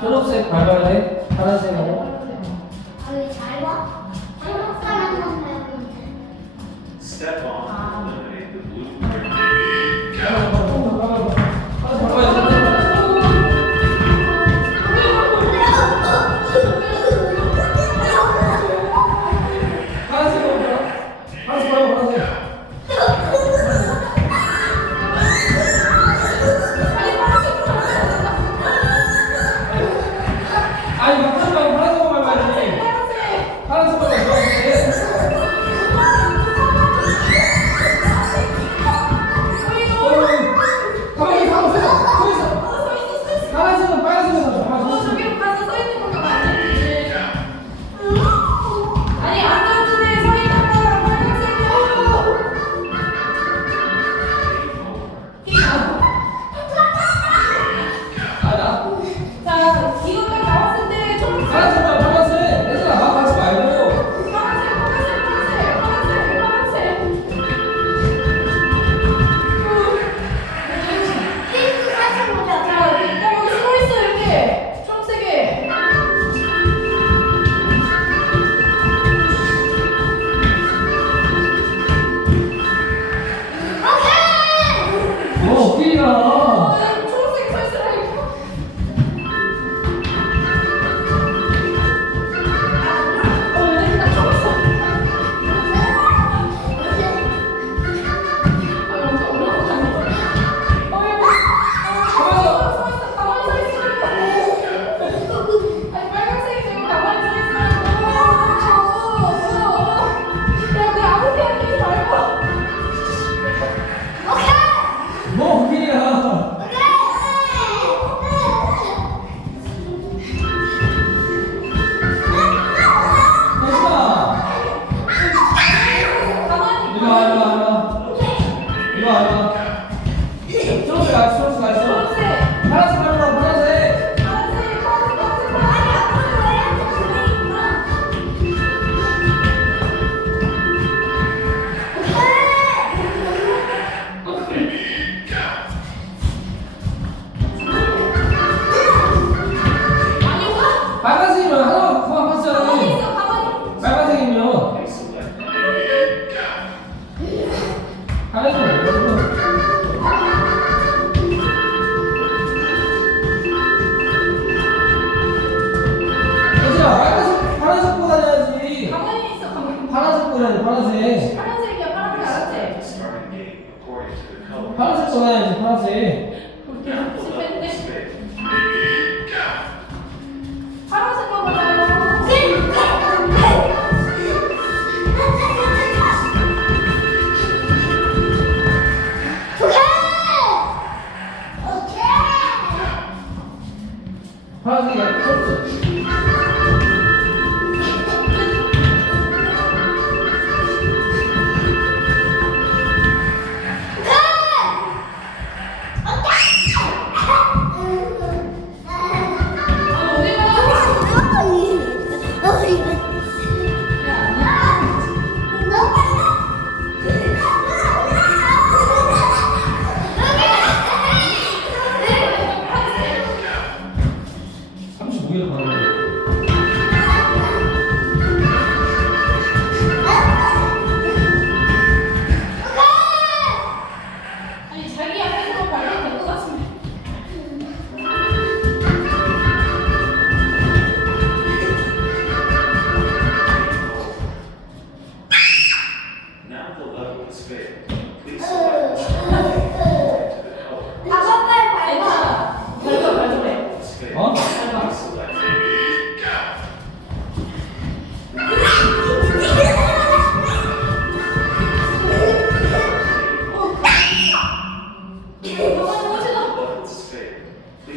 초록색 밟아야 파란색하고. Step on. 파란색. 파란색이야, 파란색 알았지? 파란색 꺼내야지, 파란색.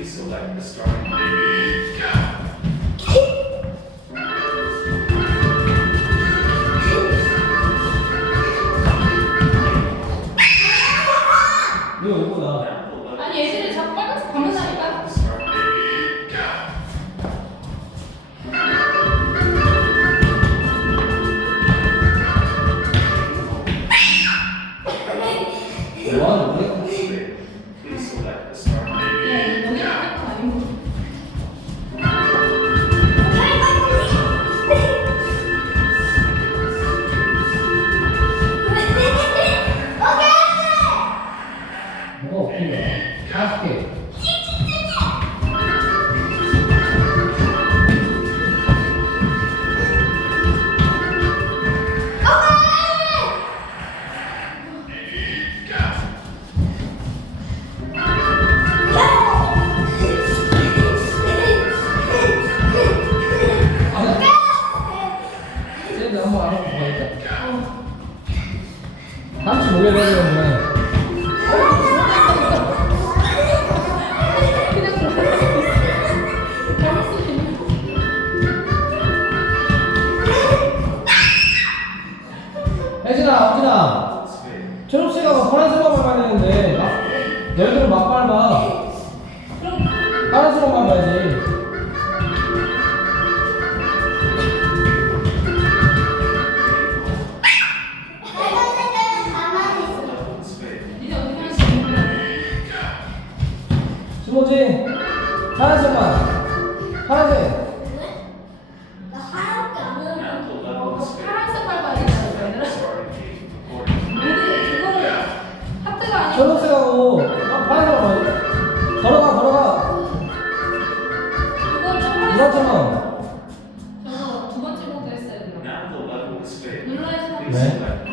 so like the story. né?